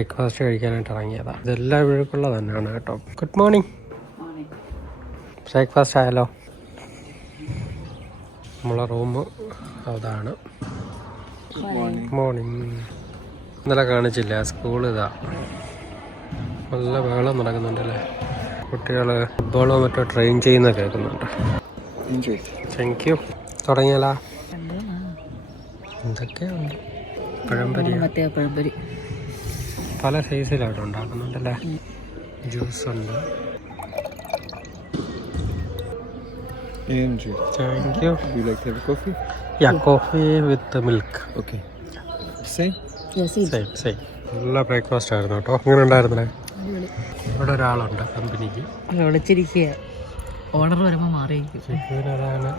Breakfast കഴിക്കാനായിട്ട് ഇറങ്ങിയതാണ്. ഇതെല്ലാം ഇവിടേക്കുള്ള തന്നെയാണ് കേട്ടോ. Good morning. ബ്രേക്ക്ഫാസ്റ്റ് ആയാലോ? നമ്മളെ റൂം അതാണ്. മോർണിംഗ്. ഇന്നലെ കാണിച്ചില്ല സ്കൂൾ ഇതാ. നല്ല ബഹളം നടക്കുന്നുണ്ടല്ലേ. കുട്ടികൾ ഫുട്ബോളോ മറ്റോ ട്രെയിൻ ചെയ്യുന്ന കേൾക്കുന്നുണ്ട്. Thank you. തുടങ്ങിയാലാ? എന്തൊക്കെയുണ്ട്? പഴംപൊരി പല സൈസിലായിട്ട് ഉണ്ടാക്കുന്നുണ്ടല്ലേ. ജ്യൂസ് ഉണ്ട്. Thank you. Do you like to have coffee? Yeah, coffee with milk. Okay. Same? Yes, Same. നല്ല ബ്രേക്ക്ഫാസ്റ്റ് ആയിരുന്നു കേട്ടോ. അങ്ങനെ ഉണ്ടായിരുന്നേ. ഇവിടെ ഒരാളുണ്ട് കമ്പനിക്ക്. വിളിച്ചിരിക്കുക. ഓർഡർ വരുമ്പോൾ മാറിയിരിക്കും. അതാണ്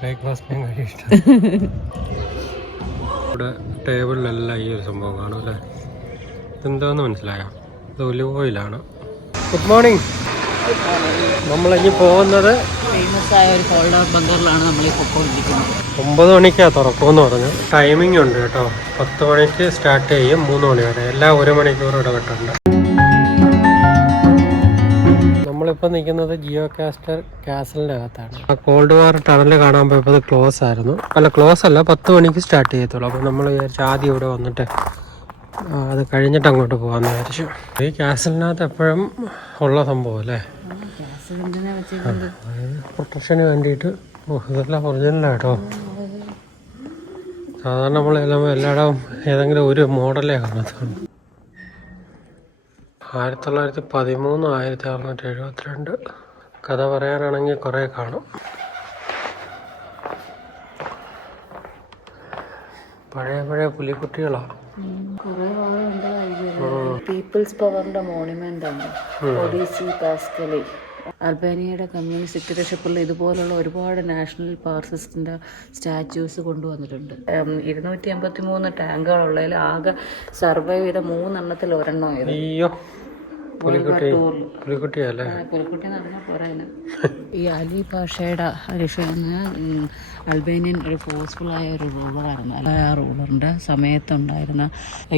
ബ്രേക്ക്ഫാസ്റ്റ് ഞാൻ കഴിയിഷ്ടം. ഇവിടെ ടേബിളിലെല്ലാം ഈ ഒരു സംഭവം കാണും അല്ലേ. ഇതെന്താന്ന് മനസ്സിലായോ? ഇത് ഒലിവ് ഓയിലാണ്. Good morning. നമ്മളിനി പോകുന്നത് ഫേമസ് ആയ ഒരു ഹോൾഡർ ബംഗറിലാണ് നമ്മൾ ഈ പൊക്കോണ്ടിരിക്കുന്നത്. 9 മണിക്കാണ് തുറക്കുമെന്ന് പറഞ്ഞു. ടൈമിംഗ് ഉണ്ട് കേട്ടോ. 10 മണിക്ക് സ്റ്റാർട്ട് ചെയ്യും, 3 മണി വരെ. എല്ലാം 1 മണിക്കൂർ ഇടവിട്ടുണ്ട്. നമ്മളിപ്പോൾ നിൽക്കുന്നത് ജിയോ കാസലിൻ്റെ അകത്താണ്. ആ കോൾഡ് വാർ ടണൽ കാണാൻ പോയപ്പോൾ അത് ക്ലോസ് ആയിരുന്നു. ക്ലോസ് അല്ല, 10 മണിക്ക് സ്റ്റാർട്ട് ചെയ്യത്തുള്ളൂ. അപ്പോൾ നമ്മൾ വിചാരിച്ചു ആദ്യം ഇവിടെ വന്നിട്ട് അത് കഴിഞ്ഞിട്ട് അങ്ങോട്ട് പോകാമെന്ന് വിചാരിച്ചു. ഈ കാസലിനകത്ത് എപ്പോഴും ഉള്ള സംഭവം അല്ലേ, പ്രൊട്ടക്ഷന് വേണ്ടിയിട്ട്. ഇതെല്ലാം ഒറിജിനലായിട്ടോ. സാധാരണ നമ്മൾ എല്ലായിടവും ഏതെങ്കിലും ഒരു മോഡലേ കാണത്തുള്ളൂ. 1913, 1672 കഥ പറയാനാണെങ്കിൽ കുറേ കാണും. പഴയ പുലിക്കുട്ടികളാണ്. പീപ്പിൾസ് പവറിന്റെ മോണുമെന്റ് ആണ് ഒഡീസി പാസ്കലി. അൽബേനിയയുടെ കമ്മ്യൂണിസ്റ്റ് ഡിക്റ്റേറ്റർഷിപ്പിൽ ഇതുപോലുള്ള ഒരുപാട് നാഷണൽ പാർസിസ്റ്റിന്റെ സ്റ്റാച്യൂസ് കൊണ്ടുവന്നിട്ടുണ്ട്. 283 ടാങ്കുകളുള്ളതിൽ ആകെ സർവൈവ് ചെയ്ത 3 എണ്ണത്തിൽ ഒരെണ്ണമായിരുന്നു. പുലിക്കുട്ടി നടന്ന പോരാന്. ഈ അലി പാഷയുടെ അൽബേനിയൻ ഒരു ഫോഴ്സ്ഫുള്ളായ ഒരു റൂളറായിരുന്നു. ആ റൂളറിന്റെ സമയത്തുണ്ടായിരുന്ന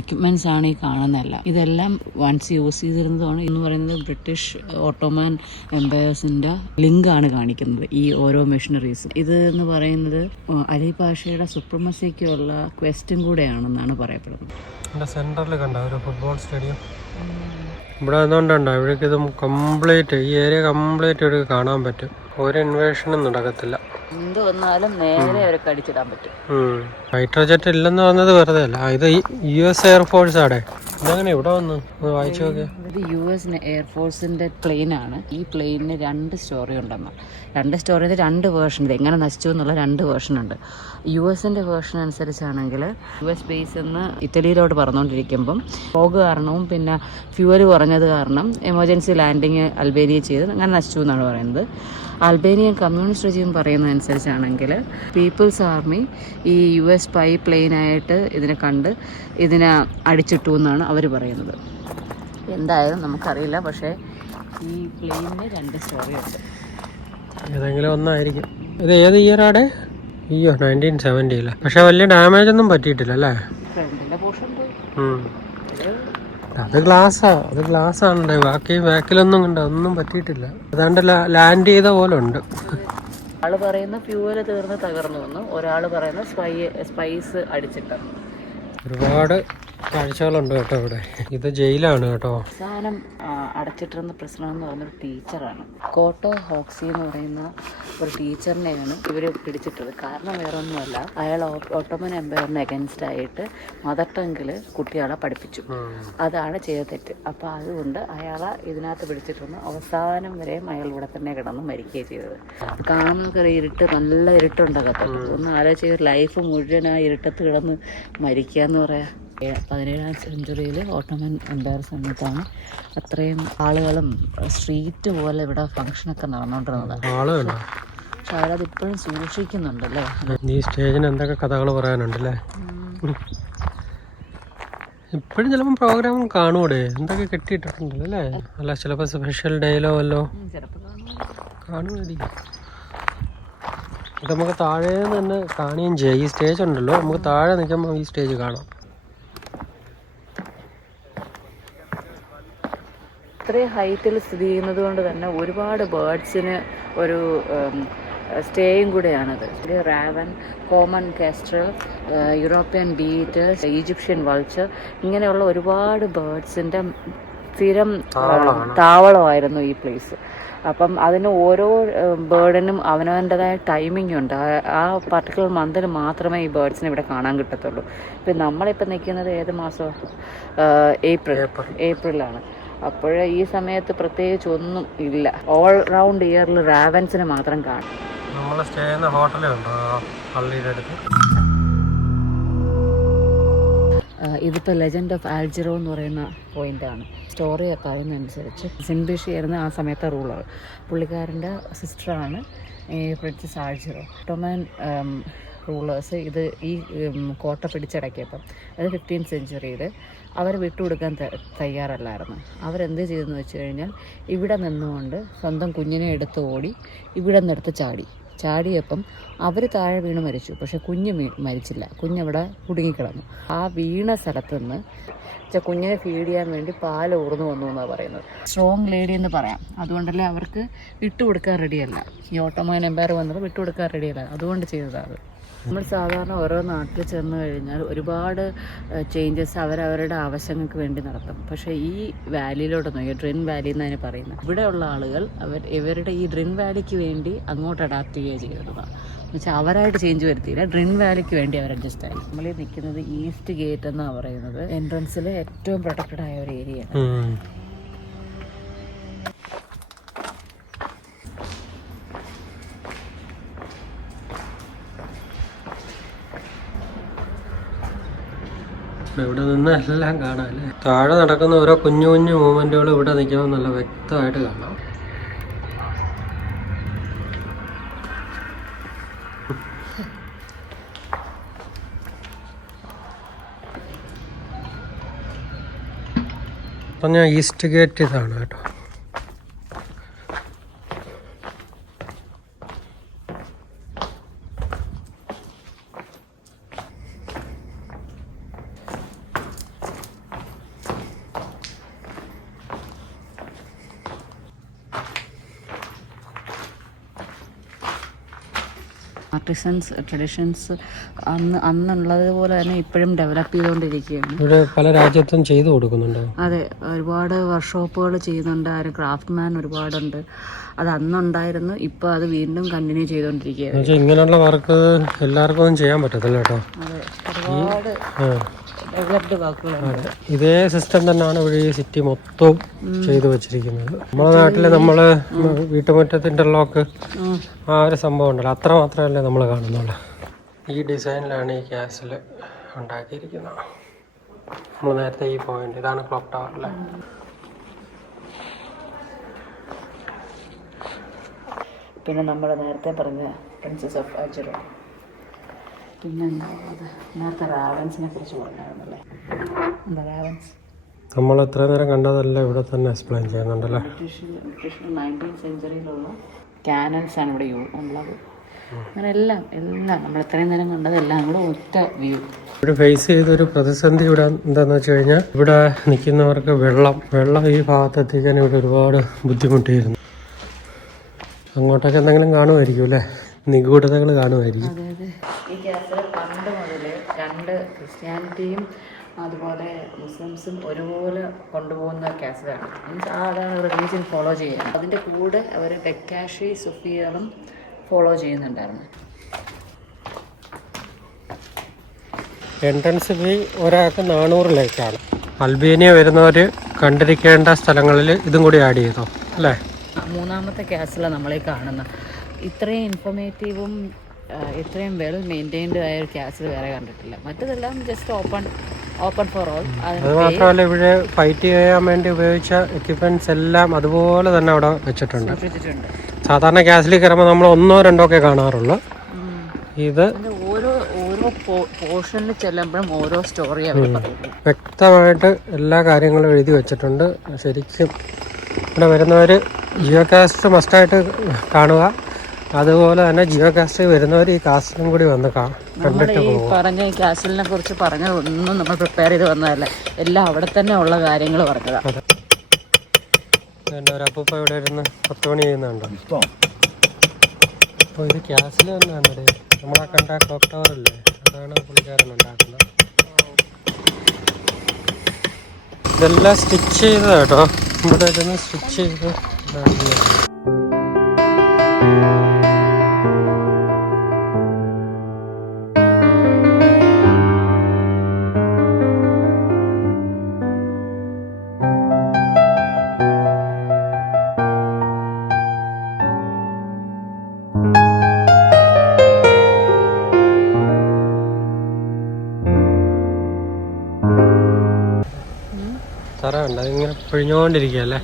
എക്യുപ്മെന്റ്സ് ആണ് ഈ കാണുന്നതെല്ലാം. ഇതെല്ലാം വൺസ് യൂസ് ചെയ്തിരുന്നതാണ് എന്ന് പറയുന്നത് ബ്രിട്ടീഷ് ഓട്ടോമൻ എംപയേഴ്സിന്റെ ലിങ്ക് ആണ് കാണിക്കുന്നത് ഈ ഓരോ മെഷീനറീസും. ഇത് എന്ന് പറയുന്നത് അലി പാഷയുടെ സുപ്രമസിക്കുള്ള ക്വസ്റ്റും കൂടെയാണെന്നാണ് പറയപ്പെടുന്നത്. സെന്ററിൽ കണ്ട ഒരു ഫുട്ബോൾ സ്റ്റേഡിയം ഇവിടെ വന്നുകൊണ്ടുണ്ടോ. ഇവിടേക്ക് ഇത് കംപ്ലീറ്റ്, ഈ ഏരിയ കംപ്ലീറ്റ് ഇവർക്ക് കാണാൻ പറ്റും. ഒരു ഇൻവേഷനും നടക്കത്തില്ല. എന്ത് വന്നാലും നേരെ അവർക്ക് അടിച്ചിടാൻ പറ്റും. ഫൈറ്റർ ജെറ്റ് ഇല്ലെന്ന് പറഞ്ഞത് വെറുതെ അല്ല. ഇത് US എയർഫോഴ്സ് ആടെ. ഇതങ്ങനെ ഇവിടെ വന്ന് വായിച്ചു നോക്കിയാ. ഇത് US എയർഫോഴ്സിന്റെ പ്ലെയിൻ ആണ്. ഈ പ്ലെയിനിന് 2 സ്റ്റോറി ഉണ്ടെന്ന്. 2 സ്റ്റോറി 2 വേർഷൻ. ഇത് എങ്ങനെ നശിച്ചു എന്നുള്ള 2 വേർഷൻ ഉണ്ട്. US വേർഷൻ അനുസരിച്ചാണെങ്കിൽ US ബേസ് നിന്ന് ഇറ്റലിയിലോട്ട് പറന്നുകൊണ്ടിരിക്കുമ്പം ഫോഗ് കാരണവും പിന്നെ ഫ്യൂവൽ കുറഞ്ഞത് കാരണം എമർജൻസി ലാൻഡിങ് അൽബേനിയ ചെയ്ത് അങ്ങനെ നശിച്ചു എന്നാണ് പറയുന്നത്. അൽബേനിയൻ കമ്മ്യൂണിസ്റ്റ് റെജിം പറയുന്നതനുസരിച്ചാണെങ്കിൽ പീപ്പിൾസ് ആർമി ഈ US സ്പൈ പ്ലെയിനായിട്ട് ഇതിനെ കണ്ട് ഇതിനെ അടിച്ചിട്ടു എന്നാണ് അവർ പറയുന്നത്. എന്തായാലും നമുക്കറിയില്ല. പക്ഷേ ഈ പ്ലെയിനിന് 2 സ്റ്റോറി ഉണ്ട്. ഏതെങ്കിലും ഒന്നായിരിക്കും. ഇത് ഏത് ഇയറാടെ? 1970. പക്ഷെ വലിയ ഡാമേജ് ഒന്നും പറ്റിയിട്ടില്ല അല്ലേ? ഫ്രണ്ടിന്റെ പോർഷൻ പോയി. അത് ഗ്ലാസ് ആണ്. ബാക്കിലൊന്നും കണ്ട ഒന്നും പറ്റിയിട്ടില്ല. അതാണ്ട് ലാൻഡ് ചെയ്ത പോലെ ഉണ്ട്. ഒരാള് പറയുന്ന ഫ്യൂവല് തീർന്ന് തകർന്നു വന്നു, ഒരാള് പറയുന്ന സ്പൈസ് അടിച്ചിട്ടാണ്. ഒരുപാട് കാഴ്ചകളുണ്ട് കേട്ടോ ഇവിടെ. ഇത് ജയിലാണ് കേട്ടോ. അവസാനം അടച്ചിട്ടിരുന്ന പ്രശ്നം എന്ന് പറഞ്ഞൊരു ടീച്ചറാണ്. കോട്ടോ ഹോക്സി എന്ന് പറയുന്ന ഒരു ടീച്ചറിനെയാണ് ഇവർ പിടിച്ചിട്ടത്. കാരണം വേറെ ഒന്നുമല്ല, അയാൾ ഓട്ടോമൻ എംപയറിന് അഗൻസ്റ്റ് ആയിട്ട് മദർ ടങ്കിൽ കുട്ടികളെ പഠിപ്പിച്ചു. അതാണ് ചെയ്ത തെറ്റ്. അപ്പോൾ അതുകൊണ്ട് അയാളെ ഇതിനകത്ത് പിടിച്ചിട്ടൊന്ന് അവസാനം വരെയും അയാൾ ഇവിടെ തന്നെ കിടന്ന് മരിക്കുകയാണ് ചെയ്തത്. കാണുന്നൊക്കെ ഇരുട്ട്, നല്ല ഇരുട്ടുണ്ടകത്ത്. ഒന്ന് ആലോചിച്ച് ലൈഫ് മുഴുവൻ ആ ഇരുട്ടത്ത് കിടന്ന് മരിക്കുക എന്ന് പറയാം. 17ാം സെഞ്ചുറിയിൽ ഓട്ടോമൻ എംപയർ സമയത്താണ് അത്രയും ആളുകളും സ്ട്രീറ്റ് പോലെ ഇവിടെ ഫംഗ്ഷനൊക്കെ നടന്നുകൊണ്ടിരുന്നത്. പക്ഷെ അവരത് ഇപ്പോഴും സൂക്ഷിക്കുന്നുണ്ടല്ലേ. ഈ സ്റ്റേജിന് എന്തൊക്കെ കഥകൾ പറയാനുണ്ടല്ലേ. ഇപ്പോഴും ചിലപ്പോൾ പ്രോഗ്രാം കാണൂടെ, എന്തൊക്കെ കെട്ടിയിട്ടുണ്ടല്ലേ. അല്ല ചിലപ്പോൾ സ്പെഷ്യൽ ഡേയിലോ വല്ലോ കാണുമായിരിക്കും. ഇത് നമുക്ക് താഴെ തന്നെ കാണുകയും ചെയ്യാം. ഈ സ്റ്റേജ് ഉണ്ടല്ലോ, നമുക്ക് താഴെ നിൽക്കുമ്പോൾ ഈ സ്റ്റേജ് കാണാം. ഇത്രയും ഹൈറ്റിൽ സ്ഥിതി ചെയ്യുന്നത് കൊണ്ട് തന്നെ ഒരുപാട് ബേർഡ്സിന് ഒരു സ്റ്റേയും കൂടെയാണത്. റാവൻ, കോമൺ കാസ്ട്രൽ, യൂറോപ്യൻ ബീറ്റ്, ഈജിപ്ഷ്യൻ വൾച്ചർ, ഇങ്ങനെയുള്ള ഒരുപാട് ബേർഡ്സിൻ്റെ സ്ഥിരം താവളമായിരുന്നു ഈ പ്ലേസ്. അപ്പം അതിന് ഓരോ ബേർഡിനും അവനവൻ്റെതായ ടൈമിംഗ് ഉണ്ട്. ആ പർട്ടിക്കുലർ മന്തിൽ മാത്രമേ ഈ ബേർഡ്സിനെ ഇവിടെ കാണാൻ കിട്ടത്തുള്ളൂ. ഇപ്പം നമ്മളിപ്പോൾ നിൽക്കുന്നത് ഏത് മാസമാണ്? ഏപ്രിലാണ്. അപ്പോൾ ഈ സമയത്ത് പ്രത്യേകിച്ച് ഒന്നും ഇല്ല. ഓൾ റൗണ്ട് ഇയറിൽ റാവൻസിനെ മാത്രം കാണും. നമ്മൾ സ്റ്റേ ചെയ്യുന്ന ഹോട്ടലുണ്ടോ പള്ളിയുടെ അടുത്ത്? ഇതിപ്പോൾ ലെജൻഡ് ഓഫ് ആൽജിറോ എന്ന് പറയുന്ന പോയിൻ്റാണ്. സ്റ്റോറി പറയുന്നതനുസരിച്ച് സിൻബിഷി ആയിരുന്നു ആ സമയത്തെ റൂളർ. പുള്ളിക്കാരൻ്റെ സിസ്റ്ററാണ് പ്രിൻസസ് ആൽജിറോ. ഒട്ടോമൻ റൂളേഴ്സ് ഇത് ഈ കോട്ട പിടിച്ചടക്കിയപ്പം, അത് 15th സെഞ്ച്വറിയിൽ അവർ വിട്ടുകൊടുക്കാൻ തയ്യാറല്ലായിരുന്നു. അവരെന്ത് ചെയ്തെന്ന് വെച്ച് കഴിഞ്ഞാൽ ഇവിടെ നിന്നുകൊണ്ട് സ്വന്തം കുഞ്ഞിനെ എടുത്ത് ഓടി ഇവിടെ നിന്നെടുത്ത് ചാടിയപ്പം അവർ താഴെ വീണ് മരിച്ചു. പക്ഷെ കുഞ്ഞ് മരിച്ചില്ല. കുഞ്ഞവിടെ കുടുങ്ങിക്കിടന്നു. ആ വീണ സ്ഥലത്ത് നിന്ന് കുഞ്ഞിനെ ഫീഡ് ചെയ്യാൻ വേണ്ടി പാല് ഊർന്നു വന്നു എന്നാണ് പറയുന്നത്. സ്ട്രോങ് ലേഡി എന്ന് പറയാം. അതുകൊണ്ടല്ലേ അവർക്ക് വിട്ടുകൊടുക്കാൻ റെഡിയല്ല. ഈ ഓട്ടോമൻ എംപയർ വന്നത് വിട്ടുകൊടുക്കാൻ റെഡിയല്ല. അതുകൊണ്ട് ചെയ്തതാണ്. നമ്മൾ സാധാരണ ഓരോ നാട്ടിൽ ചെന്ന് കഴിഞ്ഞാൽ ഒരുപാട് ചേഞ്ചസ് അവരവരുടെ ആവശ്യങ്ങൾക്ക് വേണ്ടി നടത്തും. പക്ഷേ ഈ വാലിയിലോട്ടൊന്നും, ഈ ഡ്രിൻ വാലി എന്നതിന് പറയുന്നത്, ഇവിടെയുള്ള ആളുകൾ ഇവരുടെ ഈ ഡ്രിൻ വാലിക്ക് വേണ്ടി അങ്ങോട്ട് അഡാപ്റ്റ് ചെയ്യുക ചെയ്തതാണ്. എന്നുവെച്ചാൽ അവരായിട്ട് ചേഞ്ച് വരുത്തിയില്ല, ഡ്രിൻ വാലിക്ക് വേണ്ടി അവർ അഡ്ജസ്റ്റ് ആയി. നമ്മൾ നിൽക്കുന്നത് ഈസ്റ്റ് ഗേറ്റ് എന്നാണ് പറയുന്നത്. എൻട്രൻസിൽ ഏറ്റവും പ്രൊട്ടക്റ്റഡ് ആയ ഒരു ഏരിയയാണ്. ഇവിടെ നിന്ന് എല്ലാം കാണാം അല്ലേ? താഴെ നടക്കുന്ന ഓരോ കുഞ്ഞു കുഞ്ഞു മൂവ്മെന്റുകൾ ഇവിടെ നിൽക്കുമ്പോൾ നല്ല വ്യക്തമായിട്ട് കാണാം. അപ്പം ഞാൻ ഈസ്റ്റ് ഗേറ്റ് ഇതാണ് കേട്ടോ. ആർട്ടിസൻസ് ട്രഡീഷൻസ് അന്നുള്ളതുപോലെ തന്നെ ഇപ്പോഴും ഡെവലപ്പ് ചെയ്തുകൊണ്ടിരിക്കുകയാണ്. ഇവിടെ പല രാജ്യത്തും ചെയ്തു കൊടുക്കുന്നുണ്ടോ? അതെ, ഒരുപാട് വർക്ക്ഷോപ്പുകൾ ചെയ്യുന്നുണ്ട്. ക്രാഫ്റ്റ്മാൻ ഒരുപാടുണ്ട്. അത് അന്നുണ്ടായിരുന്നു, ഇപ്പോൾ അത് വീണ്ടും കണ്ടിന്യൂ ചെയ്തുകൊണ്ടിരിക്കുകയാണ്. ഇങ്ങനെയുള്ള വർക്ക് എല്ലാവർക്കും ഒന്നും ചെയ്യാൻ പറ്റത്തില്ല കേട്ടോ. അതെ, ഒരുപാട് ഡെവലപ്ഡ് വർക്കുകളുണ്ട്. ഇതേ സിസ്റ്റം തന്നെയാണ് ഇവിടെ ഈ സിറ്റി മൊത്തവും ചെയ്തു വെച്ചിരിക്കുന്നത്. നമ്മുടെ നാട്ടില് നമ്മള് വീട്ടുമുറ്റത്ത് ഇന്റർലോക്ക് ആ ഒരു സംഭവം ഉണ്ടല്ലോ, അത്ര മാത്രമല്ലേ നമ്മൾ കാണുന്നുള്ളൂ. ഈ ഡിസൈനിലാണ് ഈ കാസിൽ ഉണ്ടാക്കിയിരിക്കുന്നത്. നമ്മൾ നേരത്തെ ഈ പോയിന്റ്, ഇതാണ് ക്ലോക്ക് ടവർ അല്ലേ? പിന്നെ നമ്മൾ നേരത്തെ പറഞ്ഞ പ്രിൻസസ് ഓഫ് ആൽജിറോ. പിന്നെ നേരത്തെ റാവൻസിനെ കുറിച്ച് പറഞ്ഞായിരുന്നല്ലേ? എന്താ റാവൻസ്? നമ്മൾ എത്ര നേരം കണ്ടതല്ല ഇവിടെ തന്നെ എക്സ്പ്ലെയിൻ ചെയ്യുന്നുണ്ടല്ലേ? ബ്രിട്ടീഷ് 19th സെഞ്ച്വറിയിലുള്ള ക്യാനൽസ് ആണ് ഇവിടെ ഉള്ളത്. അങ്ങനെ എല്ലാം നമ്മൾ എത്രയും നേരം കണ്ടതെല്ലാം കൂടെ ഒറ്റ വ്യൂ. ഇവിടെ ഫേസ് ചെയ്തൊരു പ്രതിസന്ധി ഇവിടെ എന്താണെന്ന് വെച്ച് കഴിഞ്ഞാൽ, ഇവിടെ നിൽക്കുന്നവർക്ക് വെള്ളം ഈ ഭാഗത്ത് എത്തിക്കാൻ ഇവിടെ ഒരുപാട് ബുദ്ധിമുട്ടിയിരുന്നു. അങ്ങോട്ടൊക്കെ എന്തെങ്കിലും കാണുമായിരിക്കും അല്ലേ? നിഗൂഢതകൾ കാണുമായിരിക്കും. അതെ അതെ. ഈ കാസിൽ പണ്ട് മുതൽ രണ്ട് ക്രിസ്ത്യാനിറ്റിയും അതുപോലെ മുസ്ലിംസും ഒരുപോലെ കൊണ്ടുപോകുന്ന കാസിലാണ്. മീൻസ് അതാണ് റിലീജിയൻ ഫോളോ ചെയ്യുന്നത്. അതിൻ്റെ കൂടെ അവർ ബെക്കാഷി സുഫിയറും ഫോളോ ചെയ്യുന്നുണ്ടായിരുന്നു. എൻട്രൻസ് ഫീ ഒരാൾക്ക് 400 ലേക്കാണ്. അൽബേനിയ വരുന്നവർ കണ്ടിരിക്കേണ്ട സ്ഥലങ്ങളിൽ ഇതും കൂടി ആഡ് ചെയ്തോ അല്ലേ? മൂന്നാമത്തെ കാസിലാണ് നമ്മളീ കാണുന്നത്. ഇത്രയും ഇൻഫോർമേറ്റീവും ഇത്രയും വെൽ മെയിൻറ്റൈൻഡ് ആയ ഒരു കാസിൽ വേറെ കണ്ടിട്ടില്ല. മറ്റതെല്ലാം ജസ്റ്റ് ഓപ്പൺ ഫോർ ഓൾ. അത് മാത്രമല്ല, ഇവിടെ ഫൈറ്റ് ചെയ്യാൻ വേണ്ടി ഉപയോഗിച്ച എക്യുപ്മെന്റ്സ് എല്ലാം അതുപോലെ തന്നെ അവിടെ വെച്ചിട്ടുണ്ട്. സാധാരണ കാസിൽ കയറുമ്പോൾ നമ്മൾ 1 or 2 ഒക്കെ കാണാറുള്ളൂ. ഇത് ഓരോ പോർഷനിൽ ചെല്ലുമ്പോഴും ഓരോ സ്റ്റോറി അവർ പറയുന്നു. വ്യക്തമായിട്ട് എല്ലാ കാര്യങ്ങളും എഴുതി വെച്ചിട്ടുണ്ട്. ശരിക്കും ഇവിടെ വരുന്നവർ ജിയോകാസ്റ്റ് മസ്റ്റായിട്ട് കാണുക. അതുപോലെ തന്നെ ജിയോകാസ്റ്റ് വരുന്നവർ ഈ കാസ്റ്റിലും കൂടി വന്ന് കണ്ടിട്ട് പോകും. പറഞ്ഞ ഈ കാസ്റ്റിലിനെ കുറിച്ച് പറഞ്ഞതൊന്നും നമ്മൾ പ്രിപ്പയർ ചെയ്ത് വന്നതല്ല. എല്ലാം അവിടെ തന്നെ ഉള്ള കാര്യങ്ങൾ പറഞ്ഞതാണ്. പിന്നെ ഒരു അപ്പൂപ്പ ഇവിടെ ഇരുന്ന് 10 മണി ചെയ്യുന്നുണ്ടോ. ഇഷ്ടം. അപ്പോൾ ഇത് ക്യാസിൽ തന്നെയാണ് നമ്മളാ കണ്ട ക്ലോക്ക് ടവർ അല്ലേ, അതാണ് പുള്ളിക്കാരൻ ഉണ്ടാക്കുന്നത്. ഇതെല്ലാം സ്റ്റിച്ച് ചെയ്തതാ കേട്ടോ, ഇവിടെ ഇരുന്ന് സ്റ്റിച്ച് ചെയ്ത് ഇതാണ്. തറ ഉണ്ട്, അതിങ്ങനെ പിഴിഞ്ഞോണ്ടിരിക്കുകയല്ലേ.